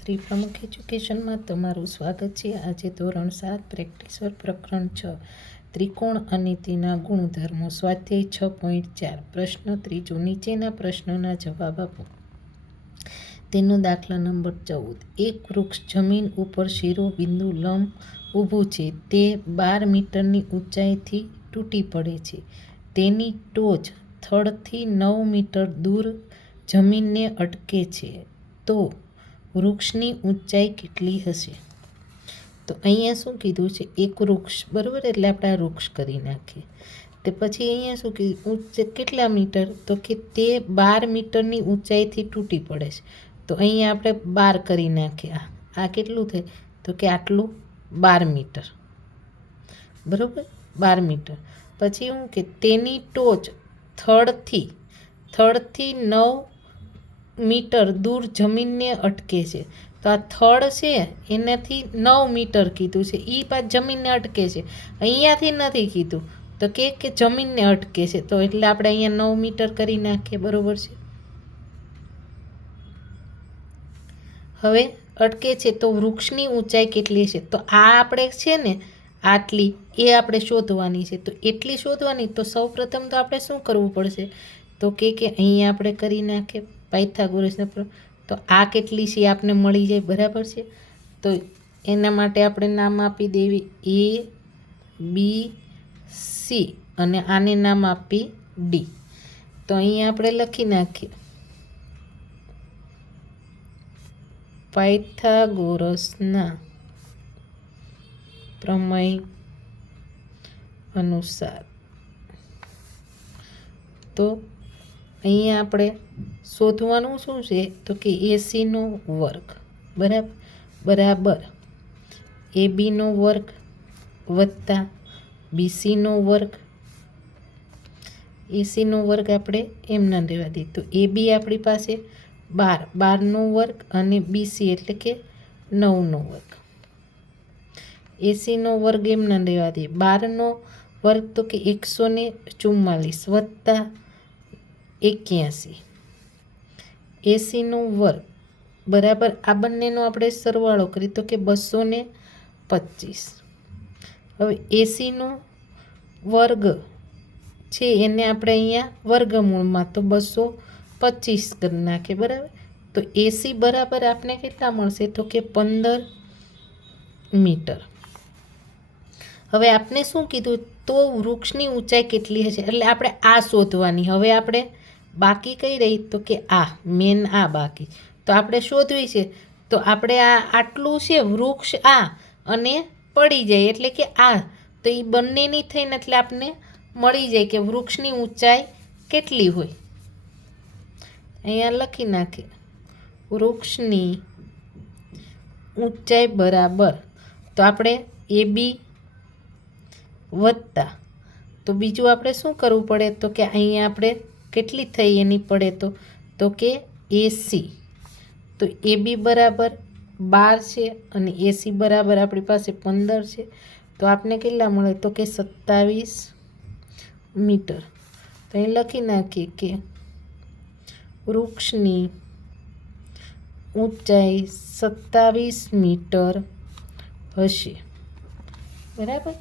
ત્રિપ્રમુખ એજ્યુકેશનમાં તમારું સ્વાગત છે. આજે ધોરણ 7 પ્રેક્ટિસ વર્ક પ્રકરણ 6 ત્રિકોણ અને તેના ગુણધર્મો સ્વાધ્યાય 6.4 પ્રશ્ન ત્રીજો નીચેના પ્રશ્નોના જવાબ આપો. તેનો દાખલા નંબર 14. એક વૃક્ષ જમીન ઉપર શિરોબિંદુ લંબ ઊભું છે. તે 12 મીટરની ઊંચાઈથી તૂટી પડે છે. તેની ટોચ થડથી 9 મીટર દૂર જમીનને અટકે છે. તો વૃક્ષની ઊંચાઈ કેટલી હશે? તો અહીંયા શું કીધું છે? એક વૃક્ષ, બરાબર, એટલે આપણે આ વૃક્ષ કરી નાખીએ. તે પછી અહીંયા શું કીધું? કેટલા મીટર? તો કે તે 12 મીટરની ઊંચાઈથી તૂટી પડે છે. તો અહીંયા આપણે 12 કરી નાખીએ. આ કેટલું થાય? તો કે આટલું 12 મીટર, બરાબર, 12 મીટર. પછી શું કે તેની ટોચ થડથી 9 મીટર દૂર જમીનને અટકે છે. તો આ થડ છે એનાથી 9 મીટર કીધું છે, એ પાછ જમીનને અટકે છે. અહીંયાથી નથી કીધું, તો કે જમીનને અટકે છે. તો એટલે આપણે અહીંયા 9 મીટર કરી નાખીએ, બરોબર છે. હવે અટકે છે તો વૃક્ષની ઊંચાઈ કેટલી છે? તો આ આપણે છે ને આટલી, એ આપણે શોધવાની છે. તો એટલી શોધવાની, તો સૌ પ્રથમ તો આપણે શું કરવું પડશે? તો કે અહીંયા આપણે કરી નાખીએ પાયથાગોરસના. તો આ કેટલી છે આપને મળી જાય, બરાબર છે. તો એના માટે આપણે નામ આપી દેવી A, B, C અને આને નામ આપી D. તો અહીંયા આપણે લખી નાખીએ પાયથાગોરસના પ્રમેય અનુસાર. તો અહીંયા આપણે શોધવાનું શું છે? તો કે AC નો વર્ગ બરાબર AB નો વર્ગ વત્તા BC નો વર્ગ. AC નો વર્ગ આપણે એમ ના રહેવા દઈએ. તો AB આપણી પાસે 12નો વર્ગ અને BC એટલે કે 9નો વર્ગ. AC નો વર્ગ એમ ના રહેવા દઈએ. 12નો વર્ગ તો કે 144 વત્તા 81. AC નો વર્ગ બરાબર આ બંનેનો આપણે સરવાળો કરીએ તો કે 225. હવે AC નો વર્ગ છે એને આપણે અહીંયા વર્ગમૂળમાં તો 225 કરી નાખીએ, બરાબર. તો AC બરાબર આપણે કેટલા મળશે? તો કે 15 મીટર. હવે આપણે શું કીધું? તો વૃક્ષની ઊંચાઈ કેટલી હશે, એટલે આપણે આ શોધવાની. હવે આપણે બાકી કઈ રહી? તો કે આ મેન આ બાકી. તો આપણે શોધવી છે. તો આપણે આટલું છે વૃક્ષ, આ અને પડી જાય એટલે કે આ. તો એ બંનેની થઈને એટલે આપણે મળી જાય કે વૃક્ષની ઊંચાઈ કેટલી હોય. અહીંયા લખી નાખીએ વૃક્ષની ઊંચાઈ બરાબર. તો આપણે AB વત્તા, તો બીજું આપણે શું કરવું પડે? તો કે અહીંયા આપણે કેટલી થઈ એની પડે તો કે AC. તો AB બરાબર 12 છે અને AC બરાબર આપણી પાસે 15 છે. તો આપને કેટલા મળે? તો કે 27 મીટર. તો અહીં લખી નાખીએ કે વૃક્ષની ઊંચાઈ 27 મીટર હશે, બરાબર.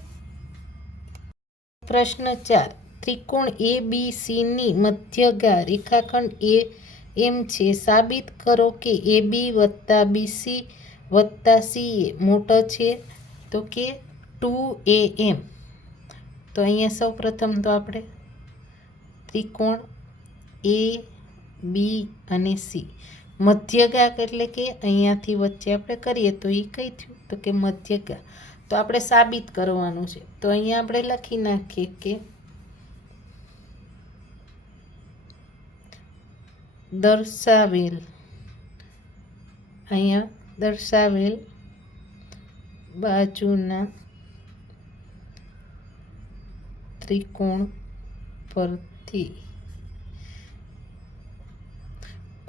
પ્રશ્ન 4. ત્રિકોણ ABCની મધ્યગા રેખાખંડ AM છે. સાબિત કરો કે AB વત્તા BC વત્તા CA મોટો છે. તો કે 2AM. તો અહીંયા સૌ પ્રથમ તો આપણે ત્રિકોણ A, B અને C મધ્યગા એટલે કે અહીંયાથી વચ્ચે આપણે કરીએ તો એ કઈ થયું? તો કે મધ્યગા. તો આપણે સાબિત કરવાનું છે. તો અહીંયા આપણે લખી નાખીએ કે દર્શાવેલ બાજુના ત્રિકોણ પરથી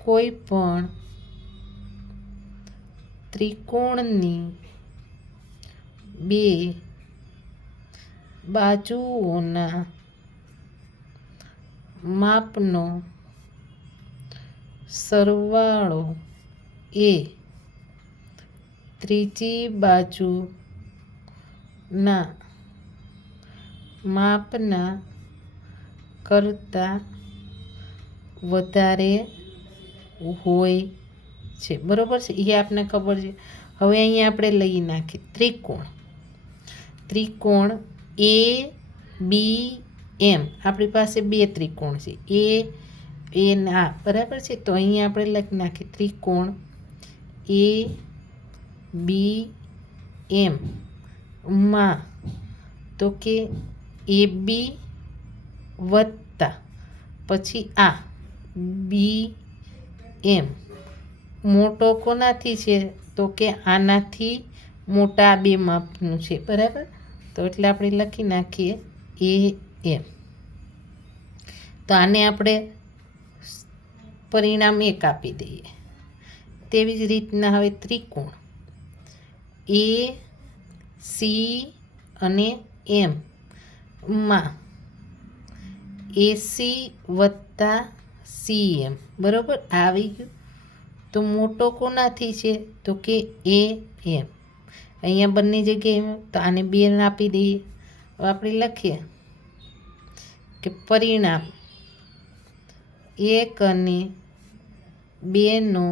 કોઈ પણ ત્રિકોણની બે બાજુઓના માપનો સરવાળો એ ત્રીજી બાજુના માપના કરતાં વધારે હોય છે. બરાબર છે, એ આપને ખબર છે. હવે અહીંયા આપણે લઈ નાખીએ ત્રિકોણ એ બી એમ. આપણી પાસે બે ત્રિકોણ છે, એ ના બરાબર છે. તો અહીંયા આપણે લખી નાખીએ ત્રિકોણ એ બી એમ માં તો કે એ બી વત્તા પછી આ બી એમ મોટો કોનાથી છે તો કે આનાથી મોટા બે માપનું છે. બરાબર, તો એટલે આપણે લખી નાખીએ એ એમ. તો આને આપણે પરિણામ 1 આપી દઈએ. તેવી જ રીતના હવે ત્રિકોણ એ સી અને એમ માં એસી વત્તા સી એમ. બરાબર, આવી ગયું. તો મોટો કોનાથી છે તો કે એ એમ. અહીંયા બંને જગ્યાએ તો આને 2 આપી દઈએ. હવે આપણે લખીએ કે પરિણામ 1 અને 2નો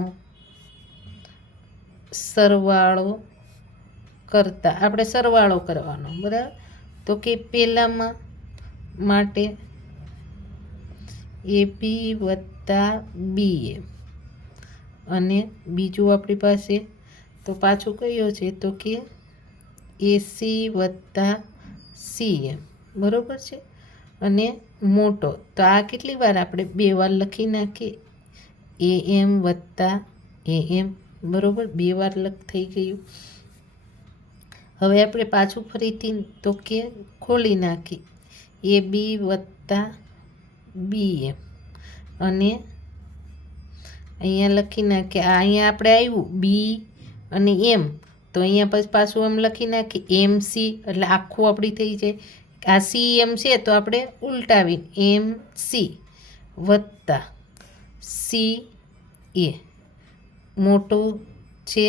સરવાળો કરતા આપણે સરવાળો કરવાનો. બરાબર, તો કે પહેલામાં માટે એ બી વત્તા બી એમ અને બીજું આપણી પાસે તો પાછું કયો છે તો કે એસી વત્તા સી એમ. બરાબર છે, અને મોટો તો આ કેટલી વાર આપણે 2 વાર લખી નાખીએ એ એમ વત્તા એ એમ. બરાબર, 2 વાર થઈ ગયું. હવે આપણે પાછું ફરીથી તો કે ખોલી નાખી એ બી વત્તા બી એમ અને અહીંયા લખી નાખીએ અહીંયા આપણે આવ્યું બી અને એમ તો અહીંયા પછી પાછું એમ લખી નાખીએ એમ સી એટલે આખું આપણી થઈ જાય. આ સી એમ છે તો આપણે ઉલટાવી એમ સી વત્તા સી એ મોટું છે.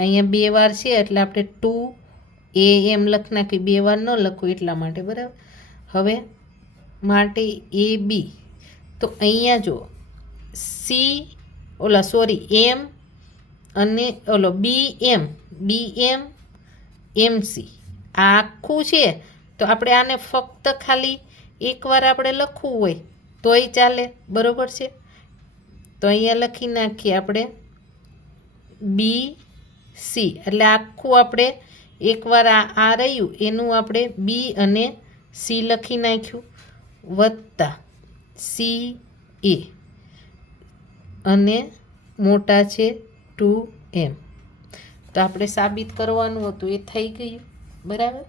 અહીંયા 2 વાર છે એટલે આપણે 2 એ એમ લખી નાખી. 2 વાર ન લખવું એટલા માટે. બરાબર, હવે માટે એ બી તો અહીંયા જો સી એમ અને બી એમ એમ સી આ આખું છે તો આપણે આને ફક્ત ખાલી એકવાર આપણે લખવું હોય તોય ચાલે. બરાબર છે, તો અહીંયા લખી નાખીએ આપણે બી સી એટલે આખું આપણે એકવાર આ રહ્યું એનું આપણે બી અને સી લખી નાખ્યું વત્તા સી એ અને મોટા છે 2 એમ. તો આપણે સાબિત કરવાનું હતું, એ થઈ ગયું. બરાબર.